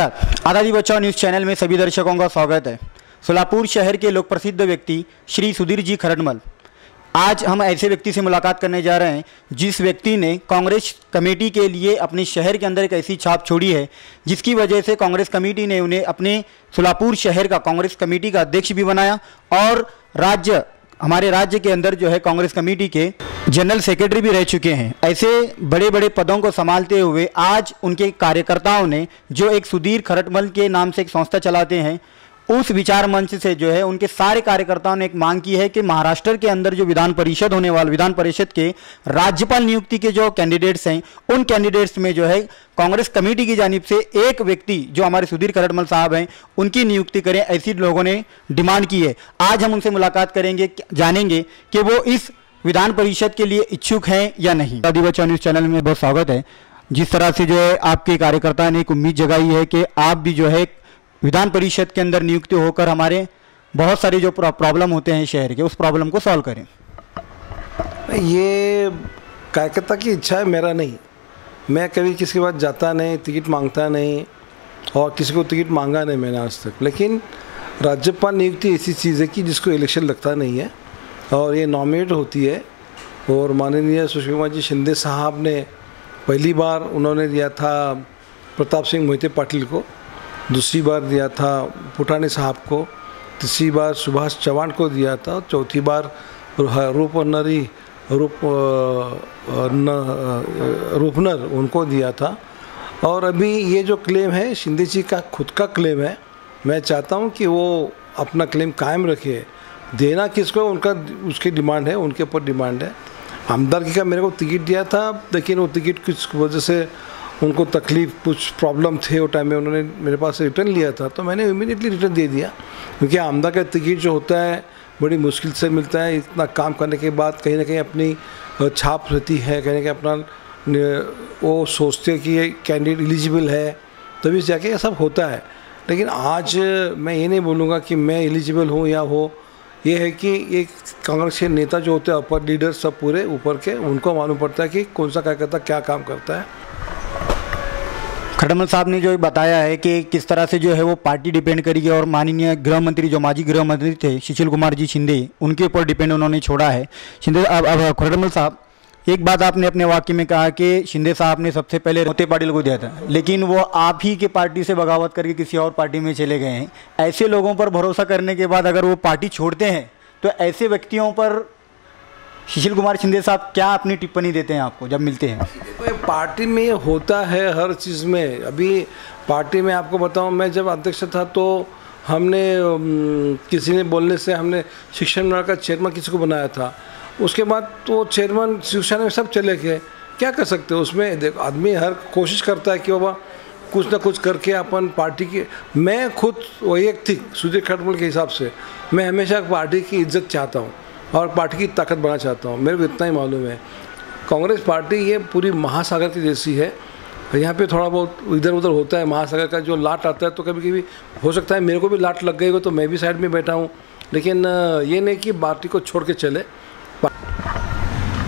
नमस्कार, आज़ादी बचाओ न्यूज़ चैनल में सभी दर्शकों का स्वागत है। सोलापुर शहर के लोक प्रसिद्ध व्यक्ति श्री सुधीर जी खरड़मल, आज हम ऐसे व्यक्ति से मुलाकात करने जा रहे हैं जिस व्यक्ति ने कांग्रेस कमेटी के लिए अपने शहर के अंदर एक ऐसी छाप छोड़ी है जिसकी वजह से कांग्रेस कमेटी ने उन्हें अपने सोलापुर शहर का कांग्रेस कमेटी का अध्यक्ष भी बनाया और हमारे राज्य के अंदर जो है कांग्रेस कमेटी के जनरल सेक्रेटरी भी रह चुके हैं। ऐसे बड़े बड़े पदों को संभालते हुए आज उनके कार्यकर्ताओं ने जो एक सुधीर खरड़मल के नाम से एक संस्था चलाते हैं, उस विचार मंच से जो है उनके सारे कार्यकर्ताओं ने एक मांग की है कि महाराष्ट्र के अंदर जो विधान परिषद होने वाला, विधान परिषद के राज्यपाल नियुक्ति के जो कैंडिडेट्स हैं, उन कैंडिडेट्स में जो है कांग्रेस कमेटी की जानिब से एक व्यक्ति जो हमारे सुधीर खरड़मल साहब हैं उनकी नियुक्ति करें, ऐसी लोगों ने डिमांड की है। आज हम उनसे मुलाकात करेंगे, जानेंगे कि वो इस विधान परिषद के लिए इच्छुक हैं या नहीं। आज़ादी बचाओ न्यूज़ चैनल में बहुत स्वागत है। जिस तरह से जो है आपके कार्यकर्ता ने एक उम्मीद जगाई है कि आप भी जो है विधान परिषद के अंदर नियुक्त होकर हमारे बहुत सारे जो प्रॉब्लम होते हैं शहर के, उस प्रॉब्लम को सॉल्व करें। ये कार्यकर्ता की इच्छा है, मेरा नहीं। मैं कभी किसी के पास जाता नहीं, टिकट मांगता नहीं और किसी को टिकट मांगा नहीं मैंने आज तक। लेकिन राज्यपाल नियुक्ति ऐसी चीज़ है कि जिसको इलेक्शन लगता नहीं है और ये नॉमिनेट होती है। और माननीय सुशील कुमार जी शिंदे साहब ने पहली बार उन्होंने दिया था प्रताप सिंह मोहिते पाटिल को, दूसरी बार दिया था पुटाने साहब को, तीसरी बार सुभाष चौहान को दिया था, चौथी बार रूपनर उनको दिया था। और अभी ये जो क्लेम है शिंदे जी का खुद का क्लेम है, मैं चाहता हूँ कि वो अपना क्लेम कायम रखे। देना किसको उनका उसकी डिमांड है, उनके ऊपर डिमांड है। आमदारगी का मेरे को टिकट दिया था, लेकिन वो टिकट किस वजह से उनको तकलीफ, कुछ प्रॉब्लम थे वो टाइम में, उन्होंने मेरे पास से रिटर्न लिया था तो मैंने इमीडिएटली रिटर्न दे दिया। क्योंकि आमदा का टिकट जो होता है बड़ी मुश्किल से मिलता है। इतना काम करने के बाद कहीं ना कहीं अपनी छाप रहती है, कहीं ना कहीं अपना वो सोचते हैं कि ये कैंडिडेट एलिजिबल है, तभी जाके ये सब होता है। लेकिन आज मैं ये नहीं बोलूँगा कि मैं एलिजिबल हूँ या हो। ये है कि एक कांग्रेस के नेता जो होते हैं, अपर लीडर सब पूरे ऊपर के, उनको मालूम पड़ता है कि कौन सा कार्यकर्ता क्या काम करता है। खरड़मल साहब ने जो बताया है कि किस तरह से जो है वो पार्टी डिपेंड करेगी और माननीय गृह मंत्री जो माजी गृह मंत्री थे सुशील कुमार जी शिंदे, उनके ऊपर डिपेंड उन्होंने छोड़ा है। शिंदे अब खरड़मल साहब, एक बात आपने अपने वाक्य में कहा कि शिंदे साहब ने सबसे पहले मोहिते पाटिल को दिया था, लेकिन वो आप ही के पार्टी से बगावत करके किसी और पार्टी में चले गए हैं। ऐसे लोगों पर भरोसा करने के बाद अगर वो पार्टी छोड़ते हैं तो ऐसे व्यक्तियों पर सुशील कुमार शिंदे साहब क्या अपनी टिप्पणी देते हैं आपको जब मिलते हैं? पार्टी में ये होता है हर चीज़ में। अभी पार्टी में आपको बताऊं, मैं जब अध्यक्ष था तो हमने किसी ने बोलने से हमने शिक्षण विभाग का चेयरमैन किसी को बनाया था। उसके बाद तो चेयरमैन शिक्षा में सब चले गए। क्या कर सकते हो उसमें? देखो, आदमी हर कोशिश करता है कि बाबा कुछ ना कुछ करके अपन पार्टी की। मैं खुद वैयक्तिक सुधीर खरड़मल के हिसाब से मैं हमेशा पार्टी की इज्जत चाहता हूँ और पार्टी की ताकत बढ़ाना चाहता हूँ। मेरे को इतना ही मालूम है, कांग्रेस पार्टी ये पूरी महासागर की जैसी है। यहाँ पे थोड़ा बहुत इधर उधर होता है, महासागर का जो लाट आता है तो कभी कभी हो सकता है मेरे को भी लाट लग गई हो तो मैं भी साइड में बैठा हूँ। लेकिन ये नहीं कि पार्टी को छोड़ के चले।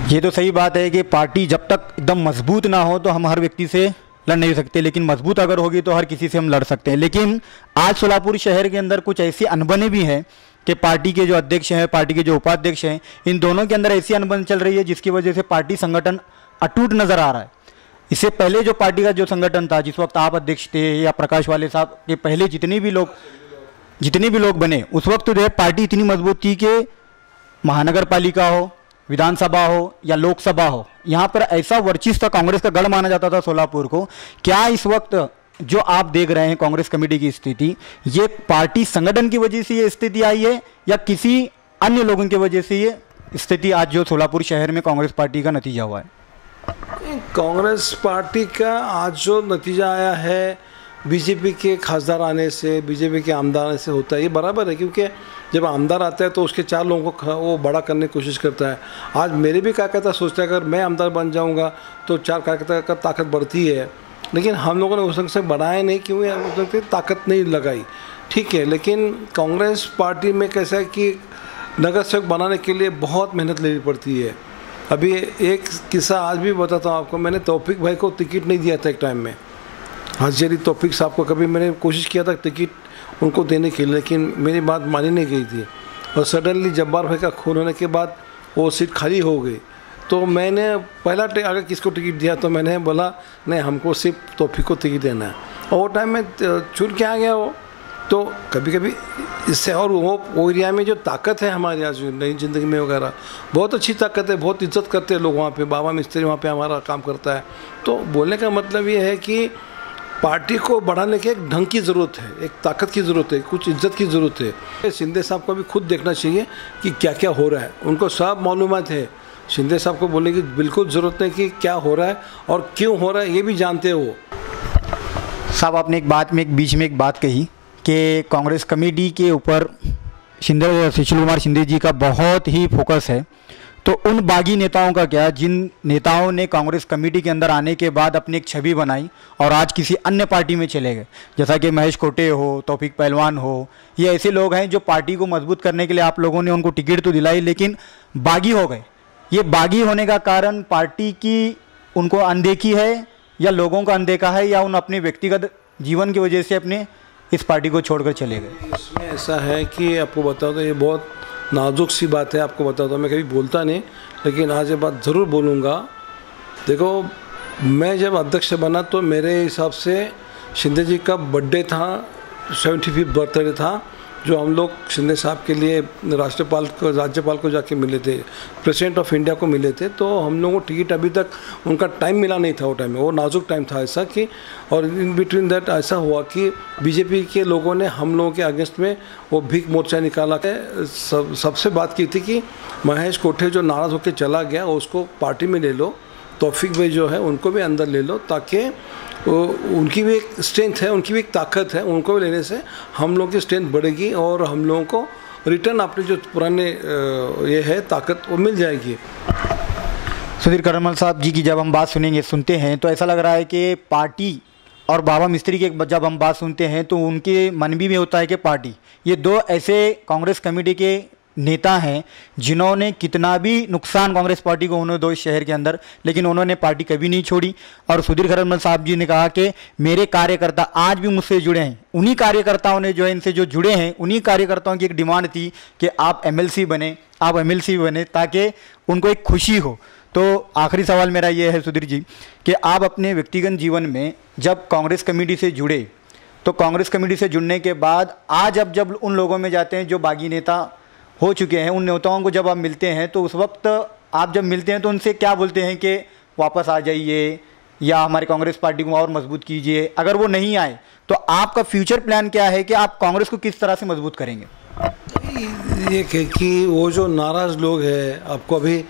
ये तो सही बात है कि पार्टी जब तक एकदम मजबूत ना हो तो हम हर व्यक्ति से लड़ नहीं सकते, लेकिन मजबूत अगर होगी तो हर किसी से हम लड़ सकते हैं। लेकिन आज सोलापुर शहर के अंदर कुछ ऐसी अनबने भी हैं कि पार्टी के जो अध्यक्ष हैं, पार्टी के जो उपाध्यक्ष हैं, इन दोनों के अंदर ऐसी अनबन चल रही है जिसकी वजह से पार्टी संगठन अटूट नजर आ रहा है। इससे पहले जो पार्टी का जो संगठन था, जिस वक्त आप अध्यक्ष थे या प्रकाश वाले साहब के पहले जितने भी लोग बने, उस वक्त जो है पार्टी इतनी मजबूत थी कि महानगर पालिका हो, विधानसभा हो या लोकसभा हो, यहाँ पर ऐसा वर्चस्व था, कांग्रेस का गढ़ माना जाता था सोलापुर को। क्या इस वक्त जो आप देख रहे हैं कांग्रेस कमेटी की स्थिति, ये पार्टी संगठन की वजह से ये स्थिति आई है या किसी अन्य लोगों की वजह से ये स्थिति आज जो सोलापुर शहर में कांग्रेस पार्टी का नतीजा हुआ है? कांग्रेस पार्टी का आज जो नतीजा आया है बीजेपी के खासदार आने से, बीजेपी के आमदार आने से होता है, ये बराबर है। क्योंकि जब आमदार आता है तो उसके चार लोगों को वो बड़ा करने की कोशिश करता है। आज मेरे भी कार्यकर्ता सोचता है अगर मैं आमदार बन जाऊंगा तो चार कार्यकर्ता का ताकत बढ़ती है। लेकिन हम लोगों ने उस ढंग से बनाया नहीं, क्योंकि उस ढंग से ताकत नहीं लगाई। ठीक है, लेकिन कांग्रेस पार्टी में कैसा है कि नगर सेवक बनाने के लिए बहुत मेहनत लेनी पड़ती है। अभी एक किस्सा आज भी बताता हूँ आपको। मैंने तौफीक भाई को टिकट नहीं दिया था एक टाइम में। हाजी अली तौफीक साहब को कभी मैंने कोशिश किया था टिकट उनको देने के लिए, लेकिन मेरी बात मानी नहीं गई थी। और सडनली जब्बार भाई का खून होने के बाद वो सीट खाली हो गई। तो मैंने पहला अगर किसको टिकट दिया तो मैंने बोला नहीं, हमको सिर्फ तौफीक को टिकट देना है। और वो टाइम में चुन के आ गया वो। तो कभी कभी इससे, और वो एरिया में जो ताकत है हमारे यहाँ नई ज़िंदगी में वगैरह, बहुत अच्छी ताकत है, बहुत इज्जत करते हैं लोग वहाँ पे। बाबा मिस्त्री वहाँ पे हमारा काम करता है। तो बोलने का मतलब ये है कि पार्टी को बढ़ाने के एक ढंग की ज़रूरत है, एक ताकत की ज़रूरत है, कुछ इज्जत की ज़रूरत है। शिंदे साहब को भी खुद देखना चाहिए कि क्या क्या हो रहा है, उनको सब मालूमात है। शिंदे साहब को बोलने की बिल्कुल ज़रूरत नहीं कि क्या हो रहा है और क्यों हो रहा है, ये भी जानते हैं वो। साहब आपने बीच में एक बात कही कि कांग्रेस कमेटी के ऊपर सुशील कुमार शिंदे जी का बहुत ही फोकस है। तो उन बागी नेताओं का क्या, जिन नेताओं ने कांग्रेस कमेटी के अंदर आने के बाद अपनी एक छवि बनाई और आज किसी अन्य पार्टी में चले गए, जैसा कि महेश कोटे हो, तौफीक पहलवान हो, ये ऐसे लोग हैं जो पार्टी को मजबूत करने के लिए आप लोगों ने उनको टिकट तो दिलाई लेकिन बागी हो गए। ये बागी होने का कारण पार्टी की उनको अनदेखी है या लोगों का अनदेखा है या उन अपने व्यक्तिगत जीवन की वजह से अपने इस पार्टी को छोड़कर चले गए? इसमें ऐसा है कि आपको बताओ तो ये बहुत नाजुक सी बात है। आपको बताता हूँ, मैं कभी बोलता नहीं लेकिन आज ये बात ज़रूर बोलूँगा। देखो, मैं जब अध्यक्ष बना तो मेरे हिसाब से शिंदे जी का बर्थडे था, 75th बर्थडे था, जो हम लोग शिंदे साहब के लिए राज्यपाल को जाके मिले थे, प्रेसिडेंट ऑफ इंडिया को मिले थे। तो हम लोगों को टिकट अभी तक उनका टाइम मिला नहीं था। वो टाइम में वो नाजुक टाइम था ऐसा कि, और इन बिटवीन दैट ऐसा हुआ कि बीजेपी के लोगों ने हम लोगों के अगेंस्ट में वो भीख मोर्चा निकाला के सबसे बात की थी कि महेश कोठे जो नाराज़ होकर चला गया उसको पार्टी में ले लो, तौफीक भाई जो है उनको भी अंदर ले लो, ताकि उनकी भी एक स्ट्रेंथ है, उनकी भी एक ताकत है, उनको भी लेने से हम लोग की स्ट्रेंथ बढ़ेगी और हम लोगों को रिटर्न अपने जो पुराने ये है ताकत वो मिल जाएगी। सुधीर खरनमल साहब जी की जब हम बात सुनते हैं तो ऐसा लग रहा है कि पार्टी और बाबा मिस्त्री की जब हम बात सुनते हैं तो उनके मन भी होता है कि पार्टी, ये दो ऐसे कांग्रेस कमेटी के नेता हैं जिन्होंने कितना भी नुकसान कांग्रेस पार्टी को उन्होंने दो इस शहर के अंदर, लेकिन उन्होंने पार्टी कभी नहीं छोड़ी। और सुधीर खरनमल साहब जी ने कहा कि मेरे कार्यकर्ता आज भी मुझसे जुड़े हैं, उन्हीं कार्यकर्ताओं ने जो है इनसे जो जुड़े हैं उन्हीं कार्यकर्ताओं की एक डिमांड थी कि आप एमएलसी बने ताकि उनको एक खुशी हो। तो आखिरी सवाल मेरा ये है सुधीर जी कि आप अपने व्यक्तिगत जीवन में जब कांग्रेस कमेटी से जुड़े तो कांग्रेस कमेटी से जुड़ने के बाद आज अब जब उन लोगों में जाते हैं जो बागी नेता हो चुके हैं, उन नेताओं को जब आप मिलते हैं तो उस वक्त आप जब मिलते हैं तो उनसे क्या बोलते हैं कि वापस आ जाइए या हमारी कांग्रेस पार्टी को और मजबूत कीजिए? अगर वो नहीं आए तो आपका फ्यूचर प्लान क्या है कि आप कांग्रेस को किस तरह से मजबूत करेंगे? ये कि वो जो नाराज़ लोग हैं, आपको अभी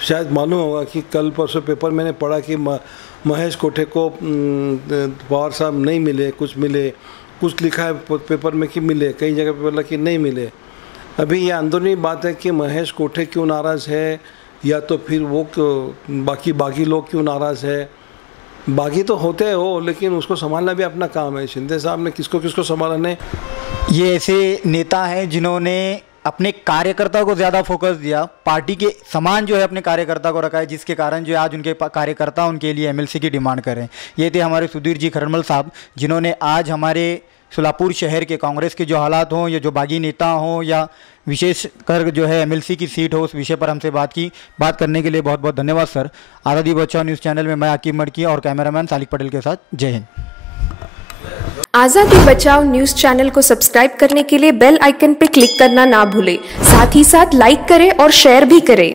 शायद मालूम होगा कि कल परसों पेपर मैंने पढ़ा कि महेश कोठे को पवार साहब नहीं मिले, कुछ लिखा है पेपर में कि मिले, कई जगह पे बोला कि नहीं मिले। अभी ये अंदरूनी बात है कि महेश कोठे क्यों नाराज़ है या तो फिर वो बाकी लोग क्यों नाराज़ है। बागी तो होते हो लेकिन उसको संभालना भी अपना काम है। शिंदे साहब ने किसको संभालना है। ये ऐसे नेता हैं जिन्होंने अपने कार्यकर्ता को ज़्यादा फोकस दिया, पार्टी के समान जो है अपने कार्यकर्ता को रखा है, जिसके कारण जो आज उनके कार्यकर्ता उनके लिए एमएलसी की डिमांड कर रहे हैं। ये थे हमारे सुधीर जी खरनमल साहब जिन्होंने आज हमारे सोलापुर शहर के कांग्रेस के जो हालात हों या जो बागी नेता हों या विशेषकर जो है एमएलसी की सीट हो, उस विषय पर हमसे बात करने के लिए बहुत बहुत धन्यवाद सर। आज़ादी बचाओ न्यूज़ चैनल में मैं आकिब मड़की और कैमरामैन सालिक पटेल के साथ, जय हिंद। आज़ादी बचाओ न्यूज़ चैनल को सब्सक्राइब करने के लिए बेल आइकन पर क्लिक करना ना भूलें। साथ ही साथ लाइक करें और शेयर भी करें।